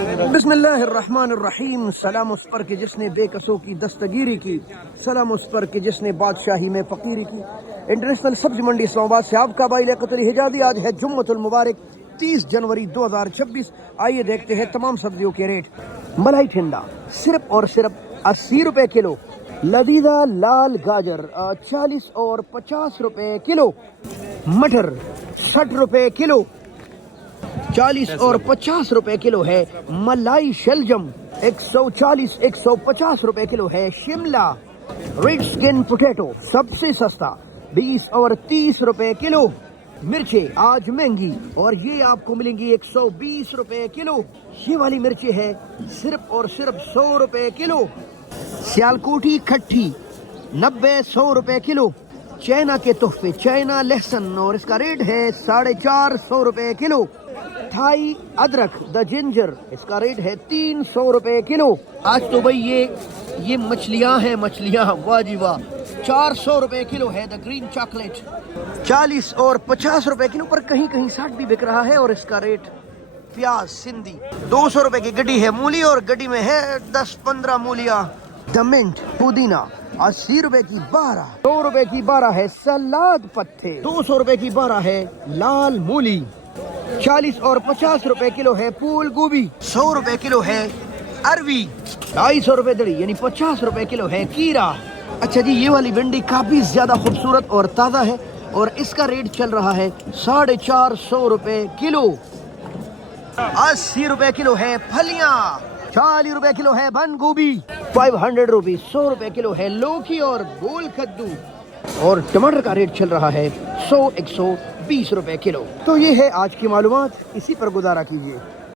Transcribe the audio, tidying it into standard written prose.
बिस्मिल्लाहिर्रहमानिर्रहीम। सलाम उस पर कि जिसने बेकसों की दस्तगीरी की, सलाम उस पर कि जिसने बादशाही में फ़कीरी की। इंटरनेशनल सब्जी मंडी इस्लामाबाद से आपका भाई लियाकतुल हिजाज़ी। आज है जुम्मतुल मुबारक 30 जनवरी 2026। आइए देखते हैं तमाम सब्जियों के रेट। मलाई ठंडा सिर्फ और सिर्फ 80 रुपए किलो। लदीदा लाल गाजर 40 और 50 रुपए किलो। मटर 60 रुपए किलो, 40 और 50 रुपए किलो है। मलाई शलजम 140 150 रुपए किलो है। शिमला रेड स्किन पोटैटो सबसे सस्ता 20 और 30 रुपए किलो। मिर्चें आज महंगी और ये आपको मिलेंगी 120 रुपए किलो। ये वाली मिर्चें है सिर्फ और सिर्फ 100 रुपए किलो। सियालकोटी खट्टी 90-100 रुपए किलो। चाइना के तोहफे चाइना लहसुन और इसका रेट है 450 रुपए किलो। थाई अदरक द जिंजर इसका रेट है 300 रुपए किलो। आज तो भाई ये मछलियां हैं, मछलियां वाह जी वाह। 400 रुपए किलो है द ग्रीन चॉकलेट। 40 और 50 रुपए किलो, पर कहीं कहीं 60 भी बिक रहा है। और इसका रेट प्याज सिंधी 200 रुपए की गड्डी है मूली, और गड्डी में है 10-15 मूलियां। मिंट पुदीना 80 रुपए की 12, 100 रुपए की 12 है। सलाद पत्ते 200 रुपए की 12 है। लाल मूली 40 और 50 रुपए किलो है। फूल गोभी 100 रुपए किलो है। अरवी 250 रुपए दड़ी यानी 50 रुपए किलो है। कीरा, अच्छा जी, ये वाली भिंडी काफी ज्यादा खूबसूरत और ताजा है और इसका रेट चल रहा है 450 रुपए किलो। 80 रुपए किलो है फलियां। 40 रुपए किलो है बंद गोभी। 500 रुपीज 100 रुपए किलो है लौकी और गोल कद्दू। और टमाटर का रेट चल रहा है 100-120 रुपए किलो। तो ये है आज की मालूमात, इसी पर गुजारा कीजिए।